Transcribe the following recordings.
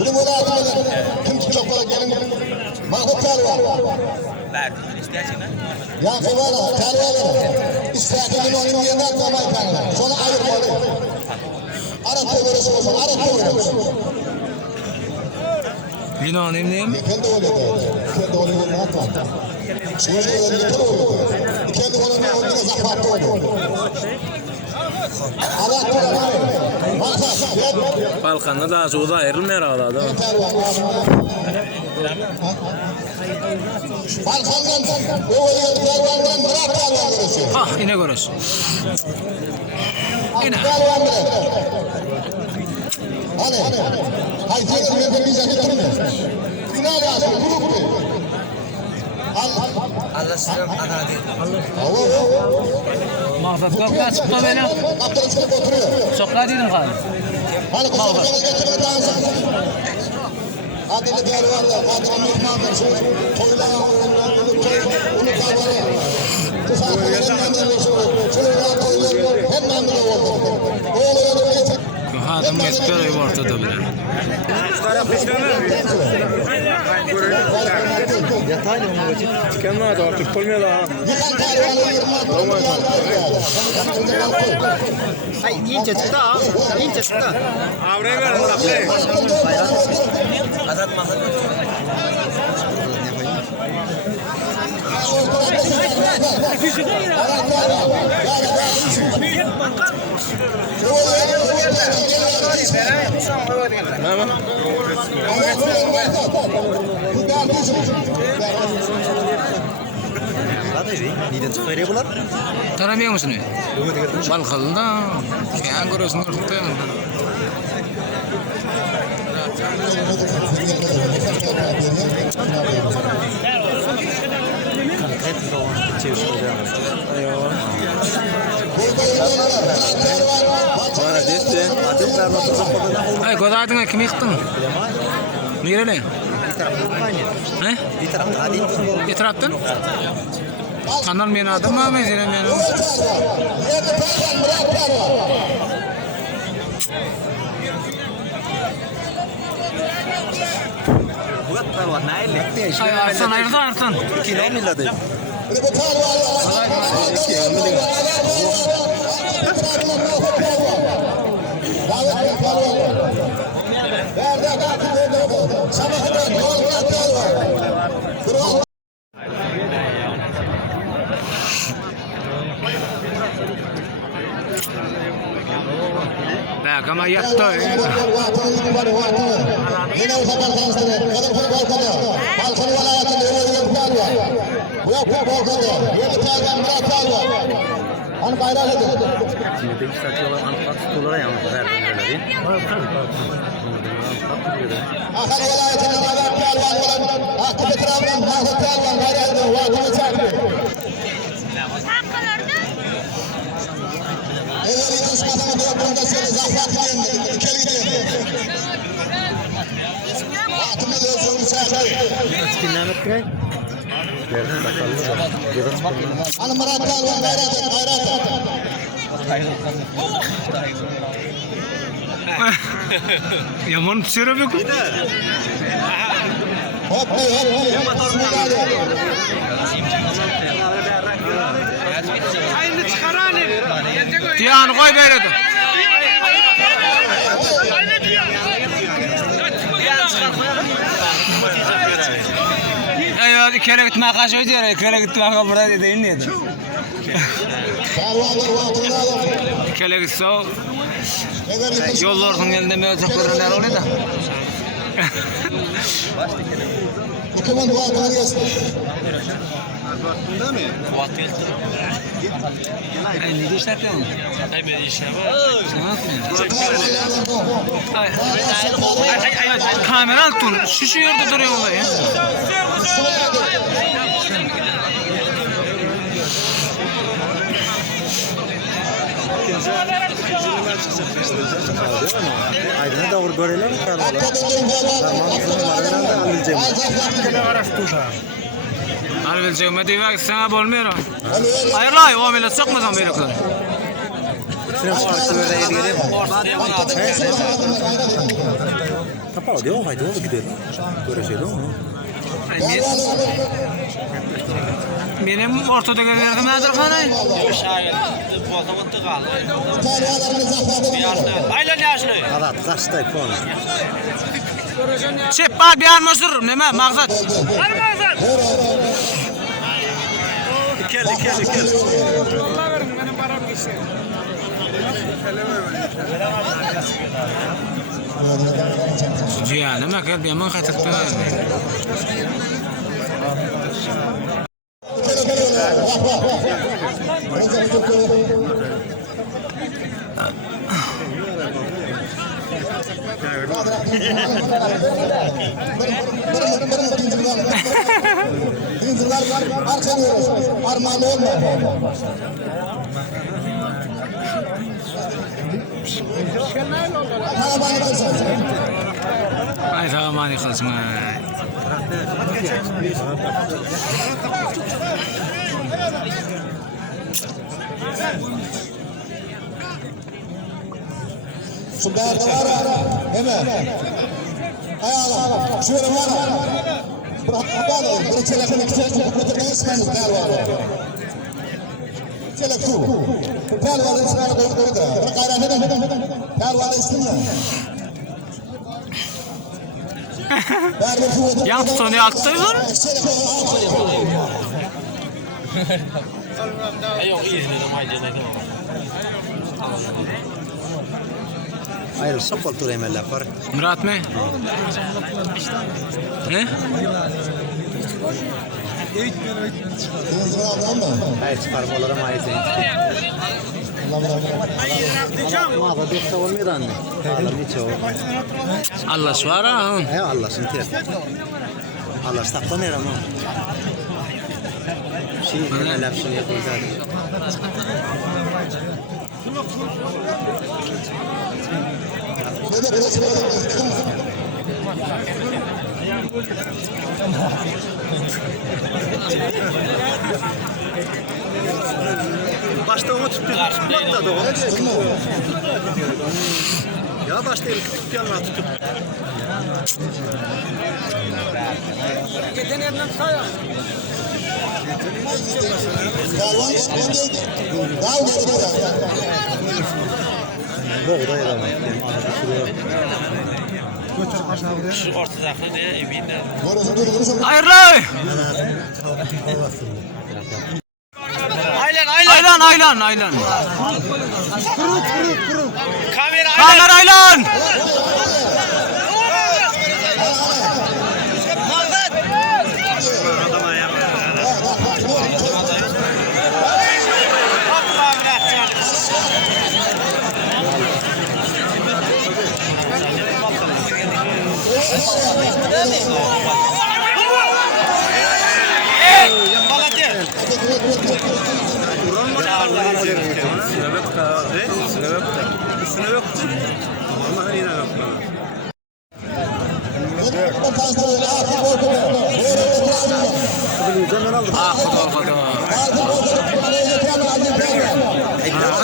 Bunun olayı kim çok var gelin. Mahmut Kalvar. Yankı var, Kalvar. İstihakinin onun yerine atlamayı tanrı. Sonra ayırmalı. Arap görürsün olsun, Arap görürsün. Bina neyim? Kendi oluyor. Kendi oluyor, ne yapar? Sözü öyle oluyor. Kendi oluyor, onunla zafatlı oluyor. Balkan'da daha çok da ayrılmıyor herhalde. Ha, yine görüyorsun. Yine. Allah selam adalet. Mahfuz kalk çıktı böyle. Sokak dedim kan. Mahfuz. Adını dervarla, adını mutmadır. Toylayan onu kabarı. Hadım mesper ortada bile. Yatayla onu geçip çıkanlar da artık kolmuyor da. Ay ince çıktı ha. İnce çıktı. Avraya ver Allah be. Adat mahal. Neden çıkıyor bunlar? Tanımıyor musun? Balkan'da yan görüyorsun ortada. Ay kodadın kim yıktın? Niye öyle? He? Bir taraftan? Kanan beni adım mı ama izleyen beni? Ay arsan ayırdı arsan. Kilo milladı. Bak ama yattı. Yaman sürü yok. Tiyan koy böyle de. Ayo kere gitme kaç ödüyor. Kere gitme kabura dediğin neydi? Kere gitse yollarının elinde mevcut görünler oluyor da. Hükümet bu adına gelsin. Bunda mı? Ne diyorsun sen? Ay ben işe var. Kamera altın. Şu yerde duruyor olay ya. Aydın'a davul göreler mi kalmalı? Albileceğim diye bak sana bolmuyor. Hayırlı o millet sokmadan böyle kadar. Hadi o haydi o gidelim. Görüşelim mi? Benim ortada gelirdim nedir kanay? Şayet bozamın tıkalı. Pehlivanlarımız Aylan yaşlı. Adat kaçtay konu. Çep bal bir almasır. Neme maksat? Gel. Ciğer neme gel bir aman katıktı. Armağan olma. Ay tamam yıkılsın. Şu değerli var. Hemen. Ayağlar. Şöyle var. Bırakmadan bir telefon ikisini isminiz değerli var. Telefon. Pehlivanın ismini koydu. Gayret edin. Pehlivanın ismini. Yan tutunu aktırıyor. Yok İzmir'de maydanoz. Hayır sokol tur emeller var. Murat mı? Ne? Hayır çıkarmalara mı ait değil? Ama da bir şey olmuyor anne. Allah ne çoğu. Allah suara. Allah şimdi. Allah saklamıyor ama. Şey emeller şimdi yapıyor zaten. Başta onu tuttu. Tutmak da ya başta eli tutup yanına tutup. Pehlivan daha Bu da yaramıyor. Şu ortadaki ne evinden. Hayırlı. Aylan. Kamera Aylan.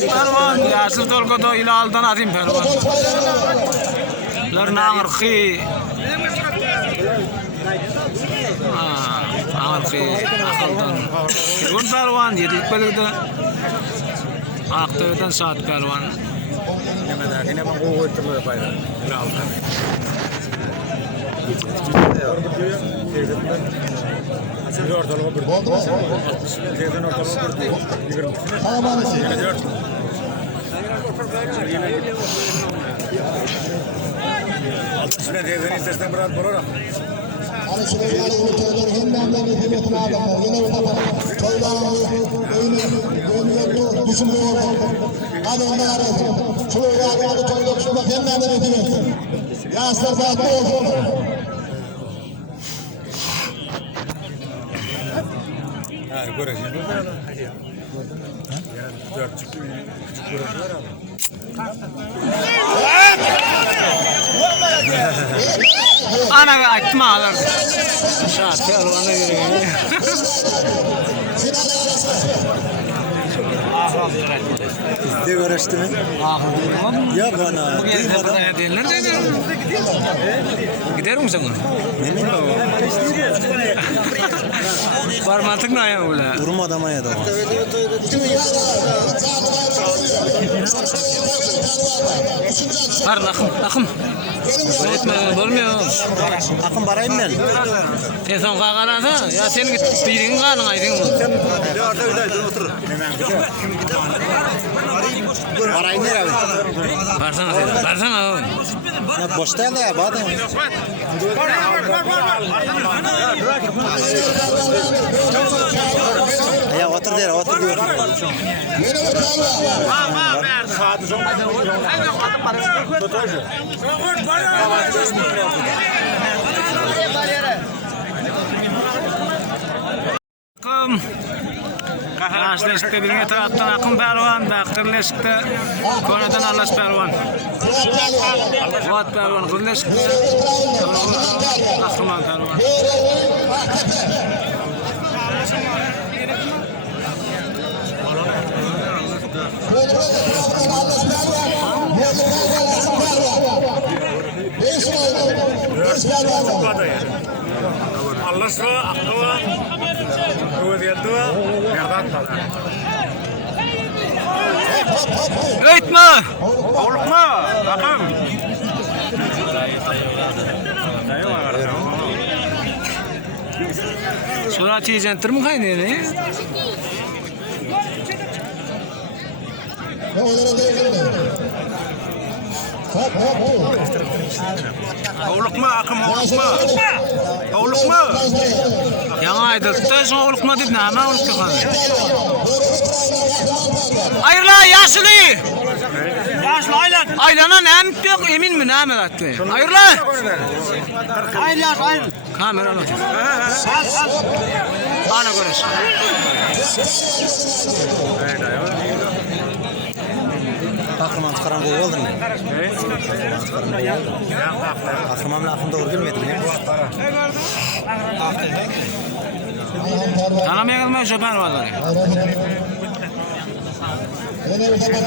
Pervan Yasir Dolgodo ile aldan atayım pervan. Lar nağırqi. Ağırqi akıldan. Kirgun pervan yedilik belirdi. Aktörden saat pervan. Yine ben o götürmeye payda. Bir ortalama bir. Teyzen ortalama bir. 20. Altısına teyzeni istersen bırak bana. Hani Süleyman'ı unutuyordun, hem de hizmetine adamlar. Yine orada Çoylağ'ın oyunu düşünmüyor. Hadi ondan arasın. Süleyman'ı adı Çoylağ'ın şurada hem de hizmet. Yaslar saat ne olsun? Ha, göreceğim. Dört çıktı. Küçük göreceğim Ana açma alır. Saat pervanı veriyor. Bizde görüştü mü? Ya bana. Bu geldi. Gider misin sen? Memin Barmantık ne ayağı böyle? Durum adama ya da. Var akım. Etme olmuyor. Akın barayım ben. Sen son kalkarada ya sen git birin kalın aydın mı? Barayım nereye abi? Barsana oğlum. Ya boş değil ya badem. Ya otur der otur diyor. Akım. Karşılaştıkta birine taraftan akım pervan, baktırlaştıkta konadan Allah pervan. Fuat pervan, kızlaştıkta akıman pervan. Allah sana aklıma kuvvet yardım Öğütme! Olukma, bakın. Surat yiyecektir mi kaydı ne? Olukma, akım olukma. Olukma. Yana aydıkta sonra olukma deyip nama olukta kaldı. Hayır la yaşlı! Yaşlı aylan. Aylanan emit yok emin mi nama attı? Hayır la! Hayır yaş, hayır. Kamera la. Ana görüş. Akırman çıkaran gol oldu mu? Akırmanla akım doğru gelmedi mi? Tanımaya gelmeye şoför varlar.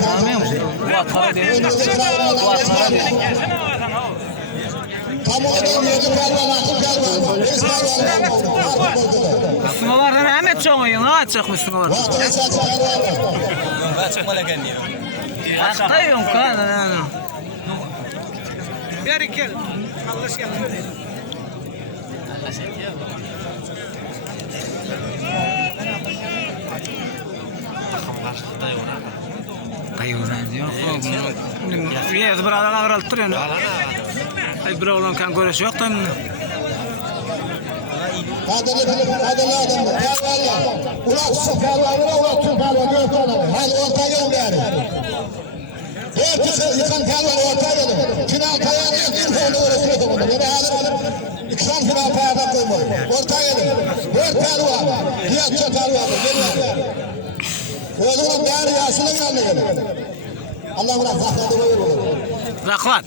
Tanımıyor musun? Fuat para değil. Fuat para değil. Üstüne var da Ahmet çoğuyun. Ha çıkma üstüne var. Hasta yok kan. Bir gel. Allah şey yaptı. Kayıran yok. Yes bir adam alıp duruyor. Ay bir oğlan kan görüş yok da. Ulan sokarlar, ulan sokarlar, dört tane. Hadi ortaya gelin gari. Dört kişi yıkan kallar ortaya gelin. Final kayağını ilk onu uğraşıyor bunu. Beni alır. İksan final kayağına koymayın. Ortaya gelin. Dört tane var. Diyat çatal var. Oğlum gari yaşına gelin. Allah bırak zahmetini buyurun. Rakvat.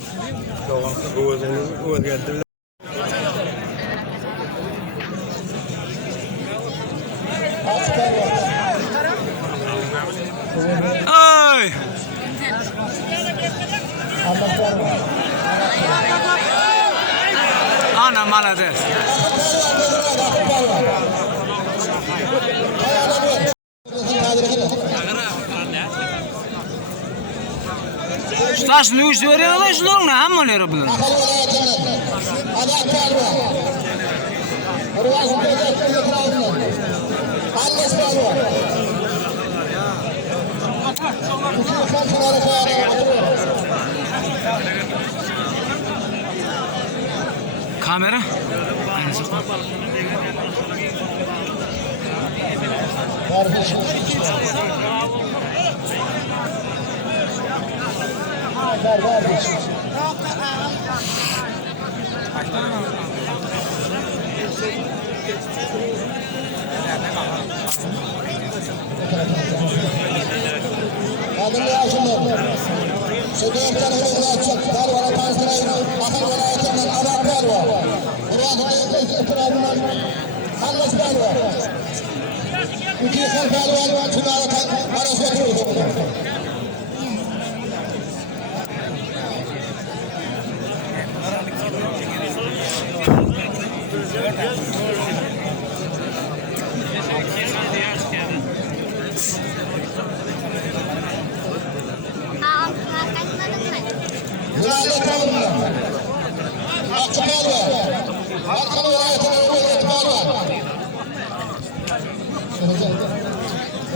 Ay! Ana молодец. Staş ne iş veriyor lan şunların ne hammaları bunlar? Kamera? Aynısı. Yılanlı kalınma. Akçıkal var. Akçıkal var.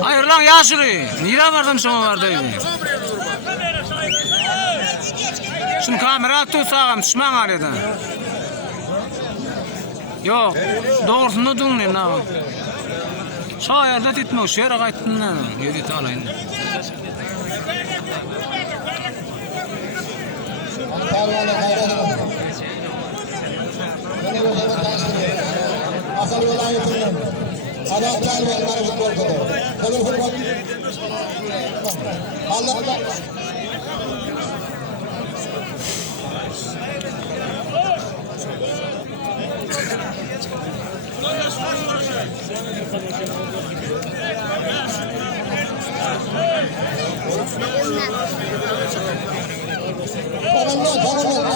Hayır lan yaşlı. Nira vardım şuna vardaydı. Şunu kamera tutsağım düşman arada. Yok. Doğrusunu dinleyin ha. Şayarda etme, şu yere kayıttın lan. Yürü alayım. Karvanla kaybolmadı. Beni bu kadar taştırıyor. Asıl vilayetinden. Adam karvanları futbol kadar. Kadın futbol. Allah'ım. Tamam.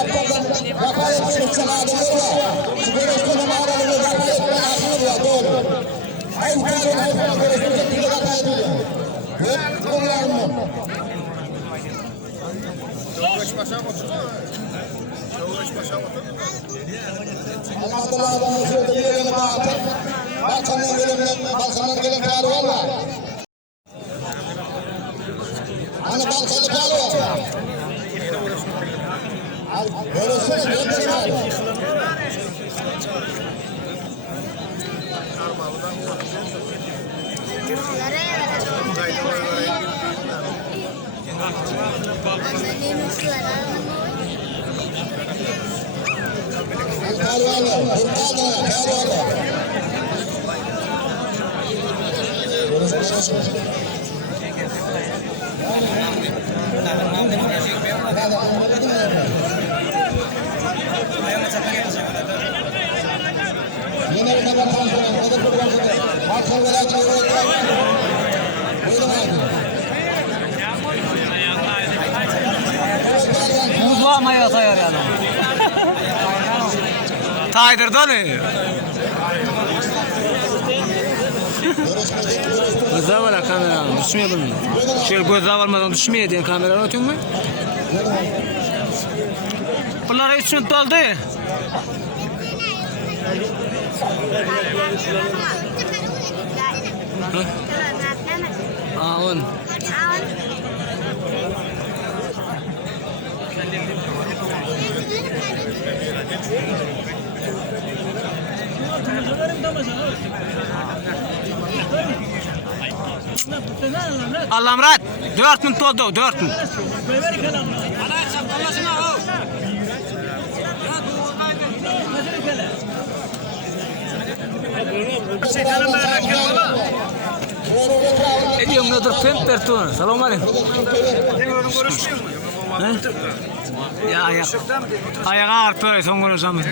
Arkadan vakayet çeksen adamları var. Şu görüşmenin adamını vakayetten aklını var. Doğru. Hem karın hem karın görüşmeyecek bir de vakayet ediyor. Hep kullanma. Allah adamı şöyle bir yerine bağırtır. Balkandan gelen karı var. Hani balkanlı karı var. Görürsene gördün abi. Yine bir kadar tanıştırın. Kadar kurbansın. Akşam kadar çevirmek var. Buyurun abi. Muzlamaya sayar yani. Taydırdı ne? Gözler var kamera. Düşmüyor bunun. Şöyle gözler varmadan düşmüyor diye kamera atıyor mu? Bunlara 3 minut doldu. On. Allah'ım rahat. 4 minut oldu. 4 minut. Ediyorum nedir pent tuğun. Selam aleyküm. Ya ayak. Ayağa ağır böyle son günü zaman.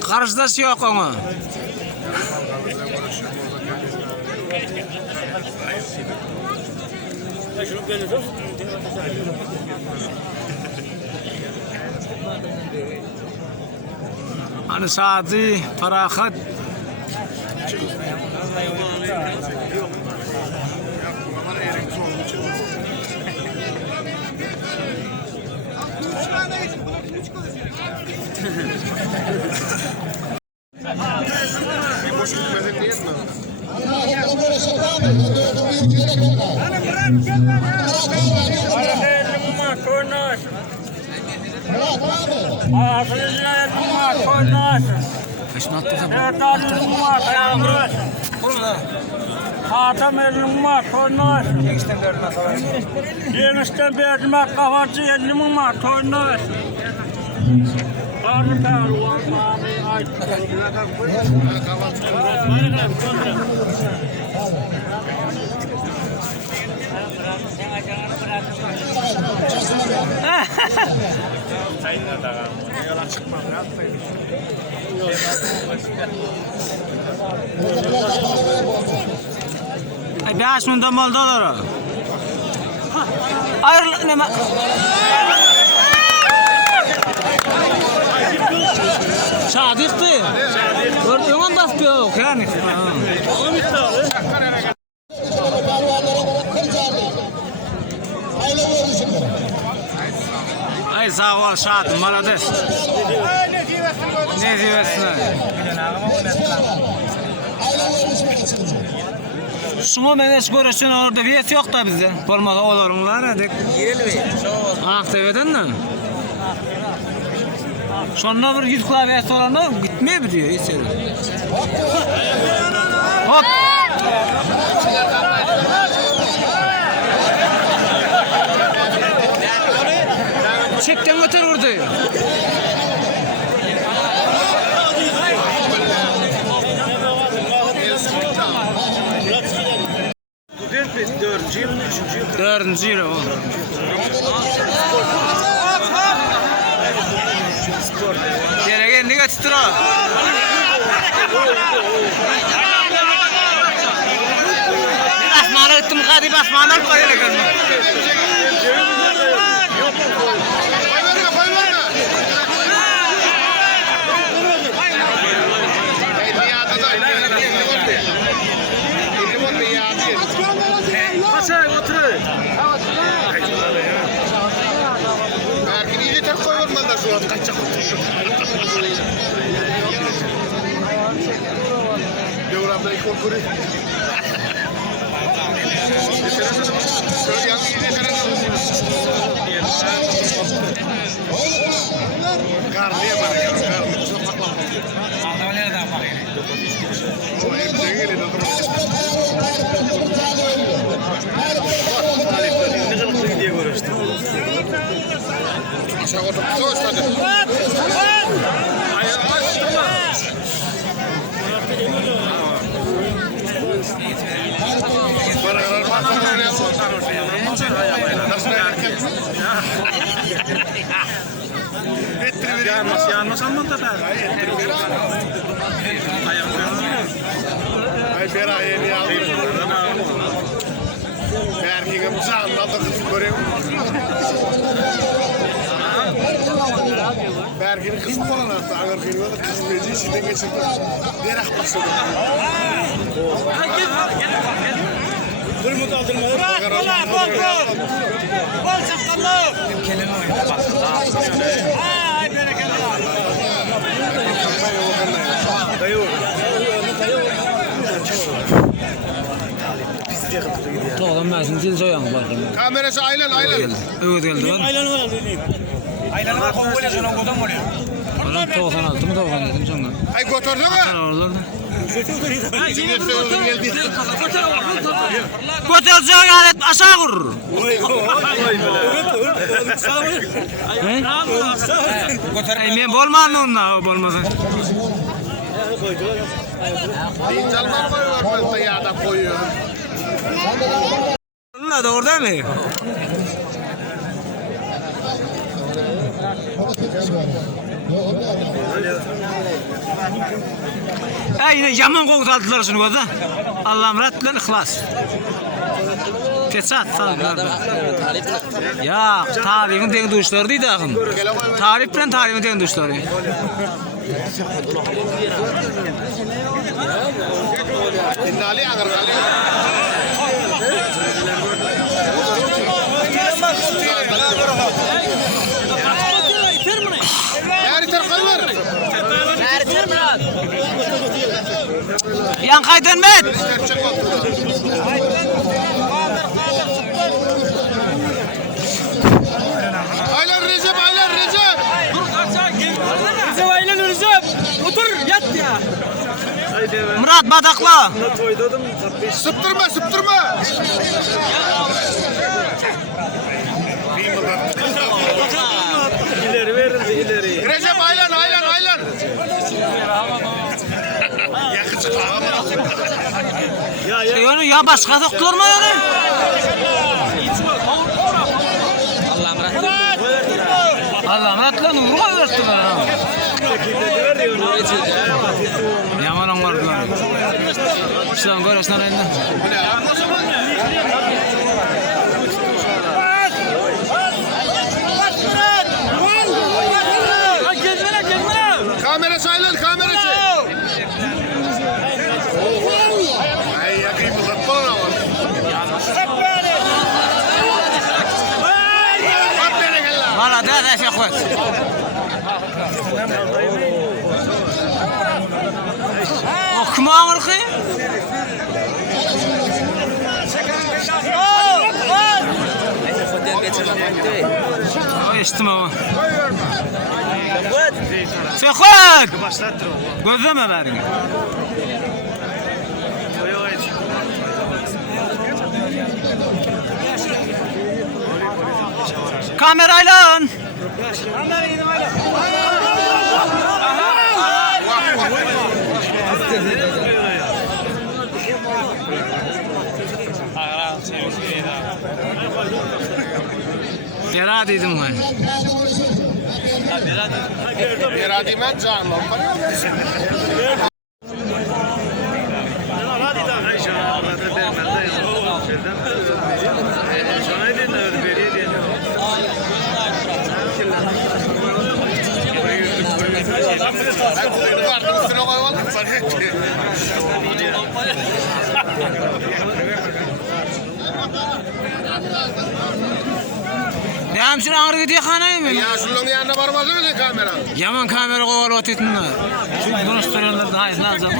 Karşıdası yok ama. Hani saati, ferahat. Hatam elini koynar. Genişten vermek kafacı elini koynar. Ay 5 minutdan oldu olar. Hayır neme. Sadıktı. Gördüğün basıp yok yani. Onu bitti abi. Ay sağ ol Şahat, malades. Ne diyorsun? Şuna menes görüşün orada viyet yok da bizde. Olmasa olarınlar dedik. Aktiveden mi? Sonra bir 100 klavyesi olanlar gitmeye mi diyor? Hiç öyle. Hop! Çekten götür orada. Dördüncü yıl, üçüncü yıl. Dördüncü yıl o. Gereken ne götür o? Basmanı ettim kadi basmanı koyuyla görme. Kaça oturuyor. Belki iyice tek koyulmadı da şu an kaçacak. Devramda ilk okuru. Karnıya bana karnı çok bakma. O evde gelin diye görüştüm. aşağı oturup soğuşladı. Hayır, açtırma. Bana kadar bakmadan nasıl erken? Yanmaz almadı da. Ay bera yeni aldım. Erkeğim anladık görüyor. Berkinin kızı falan attı. Agar kıyırmadı kız beci içinden geçirdi. Derak başladı. Durmuş aldırmadı. Bol sakallı. Ay bereketli. Oğlum ben şimdi zil soyan bakayım. Kamerası aylan. Evet geldi lan. Aylanına konvoyla sonra kodam oluyor. Oğlum 96 mı 97 mi sonra? Ay götürdü mü? Sen oralarda. Geldi. Götürsün alet aşağı vurur. He? Ben bolman onunla bolmasın. İnsanlar var ya adam koyuyor. Onunla da orada mı? Yine yaman kokutuldular şunu kodu. Allah'ım rahmetler ihlas. Tesat sağlıklar. Ya tarifin den duşları değil akın. Tarif bilen tarifin den duşları. İnnali agar kali. Yan kayden met. Aylan Recep. Recep. Otur yat ya. Murat Batakla. Sıptırma. İleri verildi ileri. Recep aylan. Yakıcı Yani ya başka doktor mu yani? Allah'ım rahmetler vurma versinler ha. Yaman onlar diyor. İşte görüşler elinden. kamera da şekhwet. O kim ağırkı? O eşittim ama. Şekhwet! Gözleme bari. Kamerayla. Bera dedim ben. Bera demen canım. Ya şunu ağır gidiyor kanayım mı? Ya şunun yanına varmaz mı kamera? Yaman kamera kovalı otetinde. Şu konuşturanlar daha iyi lazım.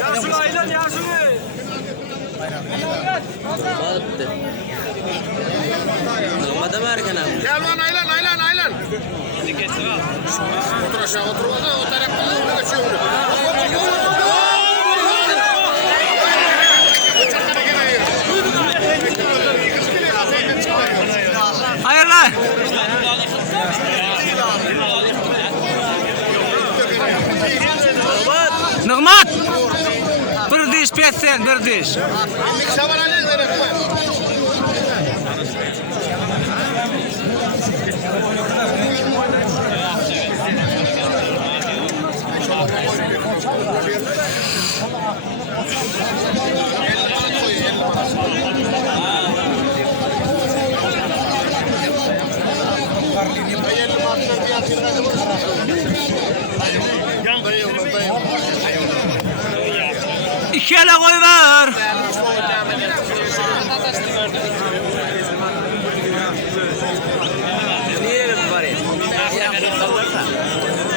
Yaşlı aylan yaşlı. Gel lan aylan. Otur aşağı otur. O taraftan geçiyor. Hayırlar. Nıgmat. Bir diş petsen bir diş. İki ele koy ver.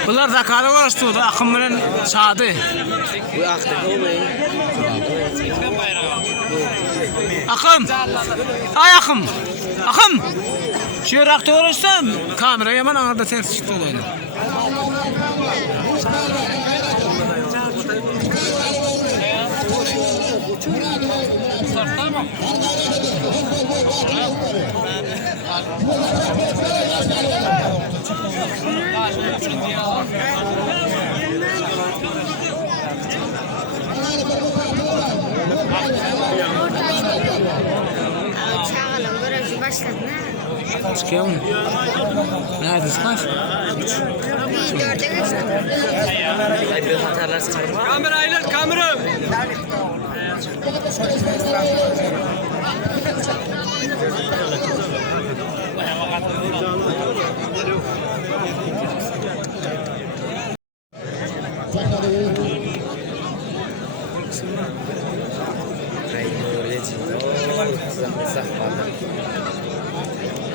Bunlar da kalı uğraştı da akım bilen sadı. Bu akım. Ay akım. Akım. Şirakta uğraşsam kamera yaman ağırda ters çıktı öyle. Çıkıyor mu? Nerede çıkar? Kamera aylan kamera.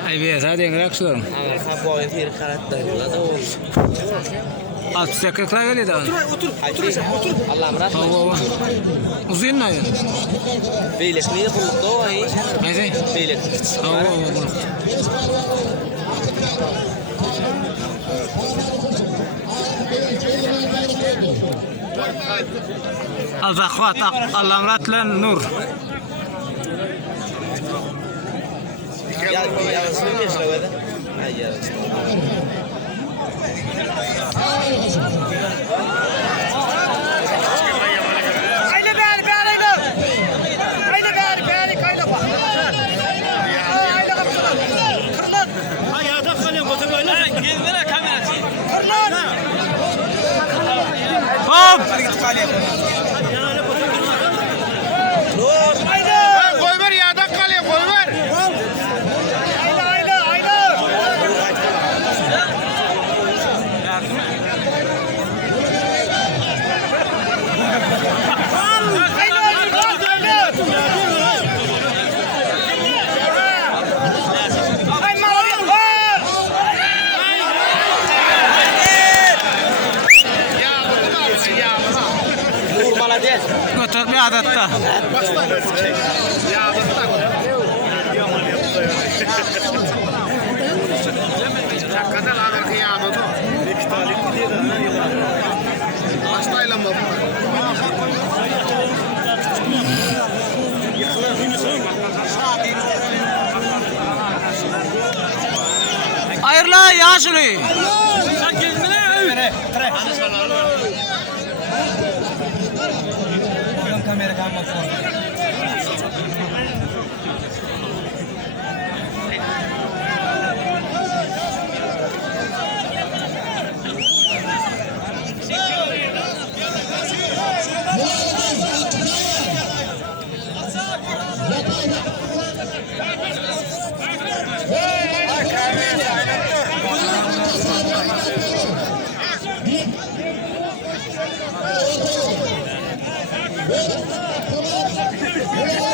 Ay be, hadi engrak sorun. Alt sekretler geldi daha. Otur. Allah'ım rahmet. Uzun ne? Beylik miydi bulukta o ay? Neyse? Beylik. Azakvat Allah'ım ratlan nur. Ya söyleyeyim şuna böyle. Hayır. Hop! Koy ver ya da kaleye koy ver. Kıyadatta. Hayırlı yaşlı. Come on.